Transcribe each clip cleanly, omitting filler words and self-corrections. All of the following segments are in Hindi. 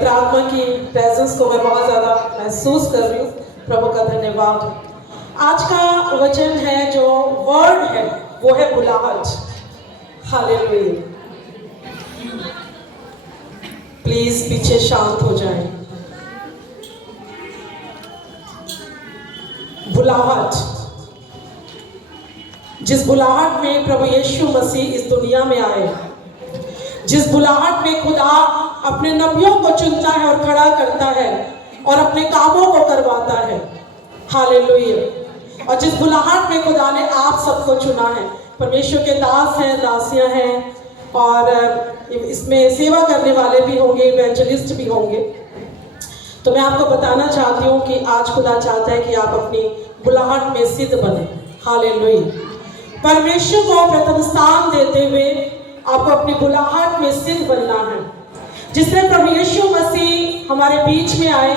पवित्र आत्मा की प्रेजेंस को मैं बहुत ज़्यादा महसूस कर रही हूँ। प्रभु का धन्यवाद। आज का वचन है, जो वर्ड है वो है बुलाहट। हालेलुया। प्लीज पीछे शांत हो जाए। बुलाहट, जिस बुलाहट में प्रभु यीशु मसीह इस दुनिया में आए, जिस बुलाहट में खुदा अपने नबियों को चुनता है और खड़ा करता है और अपने कामों को करवाता है। हालेलुया। और जिस बुलाहट में खुदा ने आप सबको चुना है, परमेश्वर के दास हैं, दासियां हैं, और इसमें सेवा करने वाले भी होंगे, इवेंजलिस्ट भी होंगे। तो मैं आपको बताना चाहती हूँ कि आज खुदा चाहता है कि आप अपनी बुलाहट में सिद्ध बने। हालेलुया। परमेश्वर को प्रथम स्थान देते हुए आपको अपनी बुलाहट में सिद्ध बनना है। जिसने प्रभु यीशु मसीह हमारे बीच में आए,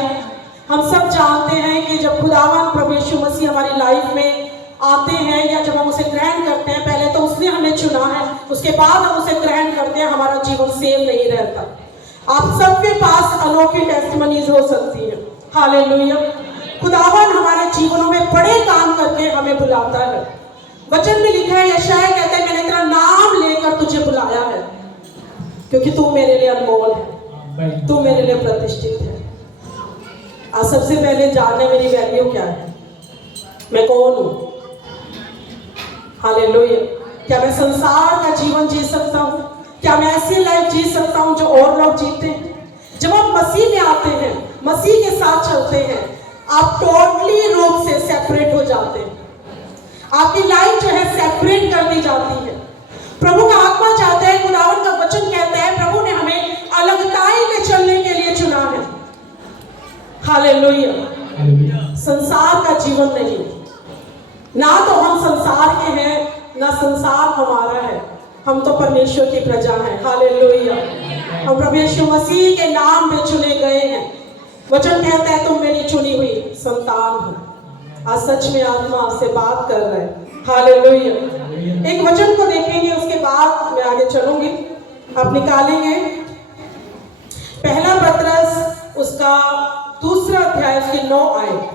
हम सब जानते हैं कि जब खुदावन प्रभु यीशु मसीह हमारी लाइफ में आते हैं या जब हम उसे ग्रहण करते हैं, पहले तो उसने हमें चुना है, उसके बाद हम उसे ग्रहण करते हैं, हमारा जीवन सेम नहीं रहता। आप सबके पास अनोखी टेस्टिमनीज हो सकती हैं। हालेलुया। खुदावन हमारे जीवनों में बड़े काम करके हमें बुलाता है। वचन में लिखा है, यशायाह कहता है, मैंने तेरा नाम लेकर तुझे बुलाया है, क्योंकि तू मेरे लिए अनमोल है, तू मेरे लिए प्रतिष्ठित है। आज सबसे पहले जाने मेरी वैल्यू क्या है, मैं कौन हूं। हालेलुया। क्या मैं संसार का जीवन जी सकता हूँ? क्या मैं ऐसी लाइफ जी सकता हूँ जो और लोग जीते हैं? जब आप मसीह में आते हैं, मसीह के साथ चलते हैं, आप टोटली रूप से सेपरेट हो जाते हैं। आपकी लाइफ जो है सेपरेट कर दी जाती है। प्रभु का आत्मा चाहता है, खुदावन का वचन कहता है, प्रभु ने हमें अलगताई में चलने के लिए चुना है। हालेलुया। संसार का जीवन नहीं, ना तो हम संसार के हैं, ना संसार हमारा है। हम तो परमेश्वर की प्रजा हैं। हालेलुया। हम प्रभु यीशु मसीह के नाम में चुने गए हैं। वचन कहता है, तुम मेरी चुनी हुई संतान हो। आज सच में आत्मा आपसे बात कर रहा है। हालेलुया। एक वचन को देखेंगे, उसके बाद मैं आगे चलूंगी। आप निकालेंगे पहला पत्रस उसका दूसरा अध्याय, उसकी 9 आयत।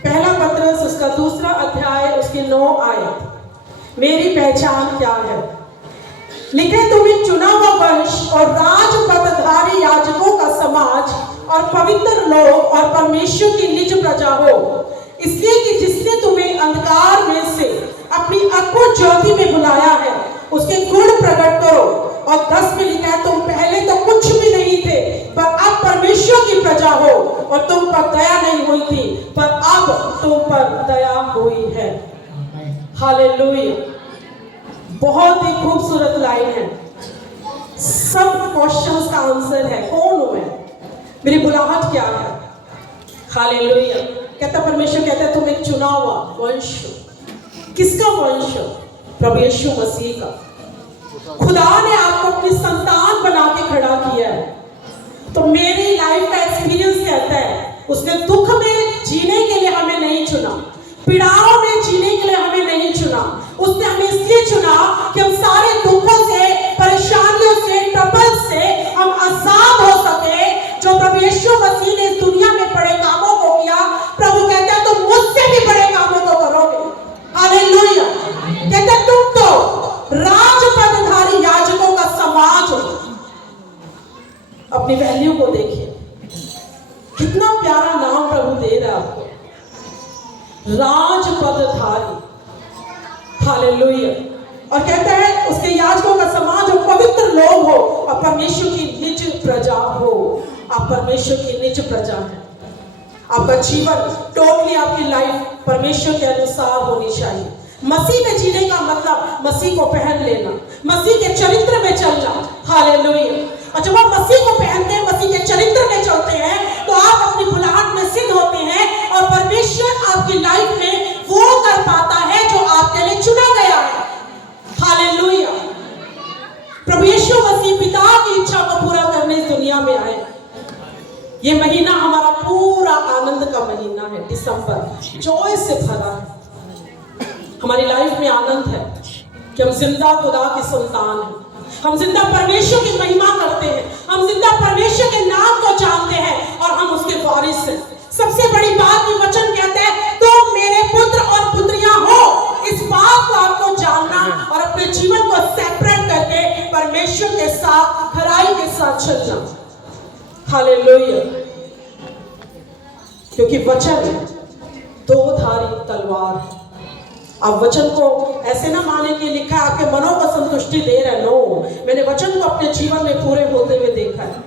पहला पत्रस उसका दूसरा अध्याय, उसकी 9 आयत। मेरी पहचान क्या है? लिखे, तुम एक चुना हुआ वंश और राजपदधारी याजकों का समाज और पवित्र लोग और परमेश्वर की निज प्रजा हो, इसलिए कि जिसने तुम्हें अंधकार में से अपनी अद्भुत ज्योति में बुलाया है, उसके गुण प्रकट करो। और 10 में लिखा है, तुम पहले तो कुछ भी नहीं थे, पर अब परमेश्वर की प्रजा हो, और तुम पर दया नहीं हुई थी, पर अब तुम पर दया हुई है। हालेलुया। बहुत ही खूबसूरत लाइन है। सब क्वेश्चंस का आंसर है, कौन हूं मैं, मेरी बुलाहट क्या है। हालेलुया। कहता परमेश्वर कहता है, तुम एक चुना हुआ वंश। किसका वंश? प्रभु यीशु मसीह का। खुदा ने आपको अपनी संतान बना के खड़ा किया है। तो मेरी लाइफ का एक्सपीरियंस कहता है, उसने दुख में जीने के लिए हमें नहीं चुना, पीड़ाओं में जीने के लिए हमें नहीं चुना। उसने हमें इसलिए चुना कि हम सारे दुखों से, परेशानियों से, ट्रबल से हम आजाद हो सके। जो प्रभु यीशु मसीह ने इस दुनिया में बड़े कामों को किया, प्रभु कहता है तुम मुझसे भी बड़े कामों को करोगे। हालेलुया। कहता है तुम तो राजपदधारी याजकों का समाज हो। अपनी वैल्यू को देखिए, कितना प्यारा नाम प्रभु दे रहा है आपको, राजपदधारी। हालेलुया। और कहता है उसके याजकों का समाज हो, पवित्र लोग हो, और परमेश्वर की निज प्रजा हो। आप परमेश्वर की निज प्रजा हैं। आपका जीवन टोटली, आपकी लाइफ परमेश्वर के अनुसार होनी चाहिए। मसीह में जीने का मतलब मसीह को पहन लेना, मसीह के चरित्र में चलना। हालेलुया। और जब आप मसीह को पहनते हैं, मसीह के चरित्र में चलते हैं, तो आप अपनी बुलाहट में सिद्ध होते हैं, और परमेश्वर आपकी लाइफ में वो कर पाता है जो आपके लिए चुना गया है। हालेलुया। प्रभु यीशु मसीह पिता की इच्छा को पूरा करने इस दुनिया में आए। ये महीना हमारा पूरा आनंद का महीना है, दिसंबर जॉय से भरा है। हमारी लाइफ में आनंद है कि हम जिंदा खुदा की संतान हैं, हम जिंदा परमेश्वर की महिमा करते हैं, हम जिंदा परमेश्वर के नाम साथ चलना। हालेलुया। क्योंकि वचन दो धारी तलवार है। आप वचन को ऐसे ना माने कि लिखा है आपके मनों को संतुष्टि दे रहा है। नो, मैंने वचन को अपने जीवन में पूरे होते हुए देखा है।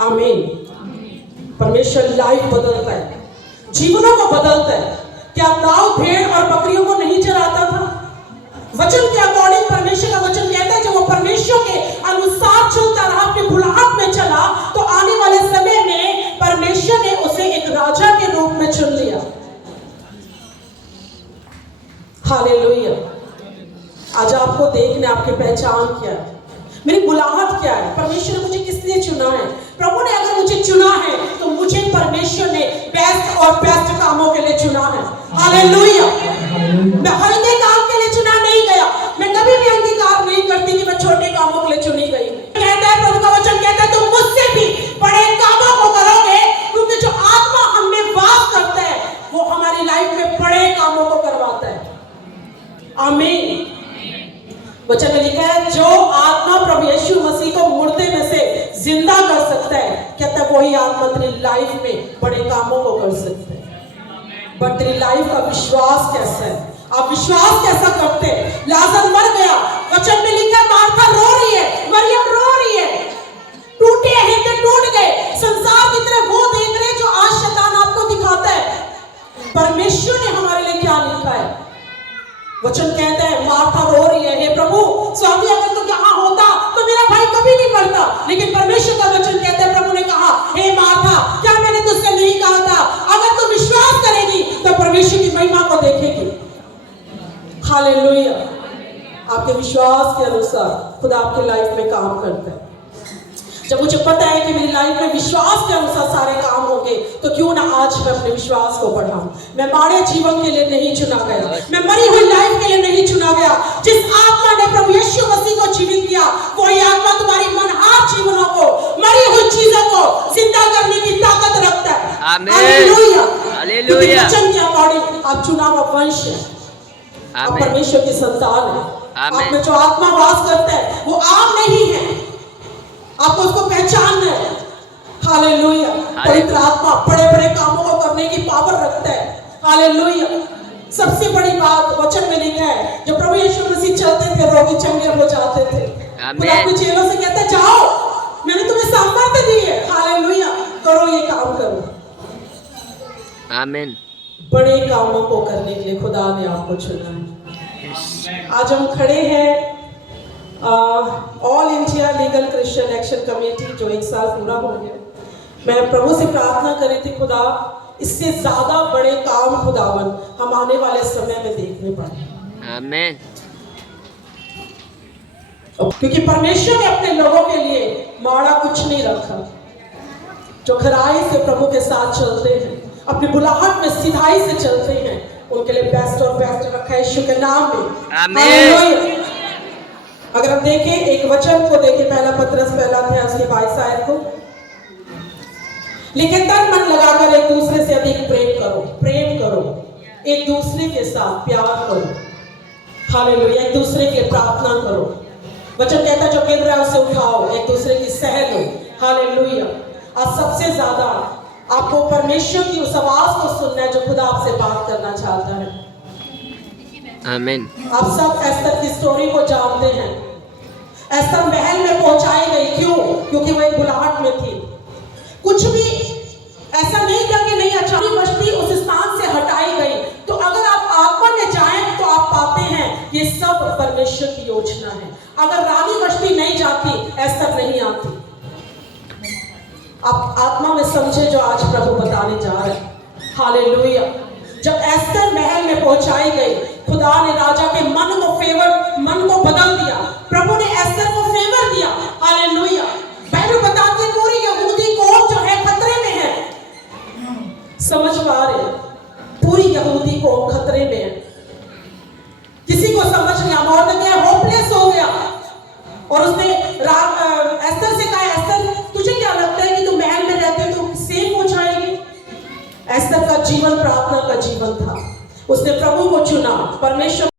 आमीन। परमेश्वर लाइफ बदलता है, जीवनों को बदलता है। क्या दाऊद भेड़ और बकरियों को नहीं चराता था? वचन के अकॉर्डिंग परमेश्वर का वचन कहता है जब वो परमेश्वर के अनुसार चलता रहा, अपनी बुलाहट में चला, तो आने वाले समय में परमेश्वर ने उसे एक राजा के रूप में चुन लिया। हालेलुया। आज आपको देखने आपकी पहचान क्या है, मेरी बुलाहट क्या है, परमेश्वर ने मुझे किस लिए चुना है। प्रभु ने अगर मुझे चुना है तो मुझे परमेश्वर ने बेस्ट और बेस्ट कामों के लिए चुना है। हालेलुया। मैं हल्के काम के लिए चुना नहीं गया। मैं कभी भी अंगीकार नहीं करती कि मैं छोटे कामों के लिए चुनी गई। कहता है प्रभु का वचन कहता है तुम मुझसे भी बड़े कामों को करोगे, क्योंकि जो आत्मा हम में वास करता है वो हमारी लाइफ में बड़े कामों को करवाता है। आमीन। वचन में लिखा है जो आत्मा प्रभु यीशु मसीह को मुर्दे में से जिंदा कर सकता है, कहता है वही आत्मा तेरी लाइफ में बड़े कामों को कर सकता है। बट तेरी लाइफ का विश्वास कैसा है, आप विश्वास कैसा करते हैं? लाजर मर गया, वचन में लिखा है मार्था रो रही है, मरियम रो रही है, टूटे हिस्से टूट गए। संसार की तरफ वो देख रहे जो आज शैतान आपको दिखाता है। परमेश्वर ने हमारे लिए क्या लिखा है? वचन कहता है मार्था रो रही है, हे प्रभु स्वामी अगर तो यहाँ होता तो मेरा भाई कभी नहीं मरता। लेकिन परमेश्वर का वचन कहता है, प्रभु ने कहा हे मार्था क्या मैंने तुझसे नहीं कहा था अगर तू विश्वास करेगी तो परमेश्वर की महिमा को देखेगी। हालेलुया। आपके विश्वास के अनुसार खुदा आपकी लाइफ में काम करता है। जब मुझे पता है कि मेरी लाइफ में विश्वास के अनुसार सारे काम होंगे तो क्यों ना आज मैं अपने विश्वास को बढ़ाऊं। मैं माड़े जीवन के लिए नहीं चुना गया, मैं मरी हुई लाइफ के लिए नहीं चुना गया। जिस आत्मा ने प्रभु यीशु मसीह को जीवित किया वही आत्मा तुम्हारी मनहार जीवनों को, मरी हुई चीजों को जिंदा करने की ताकत रखता है। हालेलुया। हालेलुया। वचन के अकॉर्डिंग आप चुना हुआ वंश है, आप परमेश्वर की संतान है। आप में जो आत्मा वास करता है वो आप नहीं है, आपको उसको पहचानना है। हालेलुया। पवित्र आत्मा बड़े बड़े कामों को करने की पावर रखता है। हालेलुया। सबसे बड़ी बात वचन में लिखा है जब प्रभु यीशु मसीह चलते थे रोगी चंगे हो जाते थे। खुदा अपने चेलों से कहता है जाओ मैंने तुम्हें सामर्थ्य दी है, हालेलुया, करो ये काम करो। आमीन। बड़े कामों को करने के लिए खुदा ने आपको चुना है। आज हम खड़े हैं all India legal Christian action committee जो 1 साल पूरा हो गया। मैं प्रभु से प्रार्थना करी थी खुदा इससे ज्यादा बड़े काम खुदावन हम आने वाले समय में देखने पाए। आमीन। क्योंकि परमेश्वर ने अपने लोगों के लिए माड़ा कुछ नहीं रखा। जो खराई से प्रभु के साथ चलते हैं, अपनी बुलाहट में सिधाई से चलते हैं, उनके लिए बेस्ट और बेस्ट रखा है यीशु के नाम में। आमीन। अगर हम देखें एक वचन को देखें, पहला पत्रस पहला अध्याय उसके 22 आयत को, लेकिन तन मन लगाकर एक दूसरे से अधिक प्रेम करो, एक दूसरे के साथ प्यार करो। हालेलुया। एक दूसरे के लिए प्रार्थना करो। वचन कहता है जो गिर रहा है उसे उठाओ, एक दूसरे की सह लो। हालेलुया। और सबसे ज्यादा आपको परमेश्वर की उस आवाज को सुनना है जो खुदा आपसे बात करना चाहता है। आमीन। आप सब एस्तर की स्टोरी को जानते हैं। एस्तर महल में पहुंचाई गई, क्यों? क्योंकि वो एक बुलाहट में थी। कुछ भी ऐसा नहीं था कि नहीं अच्छा बस्ती उस स्थान से हटाई गई। तो अगर आप आत्मा में जाएं तो आप पाते हैं ये सब परमेश्वर की योजना है। अगर रानी बस्ती नहीं जाती एस्तर नहीं आती। आप आत्मा में समझे जो आज प्रभु बताने जा रहे हैं। हालेलुया। जब एस्तर महल में पहुंचाई गई, खुदा ने राजा के मन को बदल दिया। प्रभु ने एस्तर को फेवर दिया। हालेलुया। बाइबल बताती है पूरी यहूदी कौम जो है खतरे में है। समझ पा रहे? पूरी यहूदी कौम खतरे में है। किसी को समझ नहीं आ, मॉर्डेकाई होपलेस हो गया और उसने एस्तर से कहा एस्तर तुझे क्या लगता है कि तू महल में रहते तो सेफ हो जाएगी? एस्तर का जीवन प्रार्थना का जीवन था। उसने प्रभु को चुना। परमेश्वर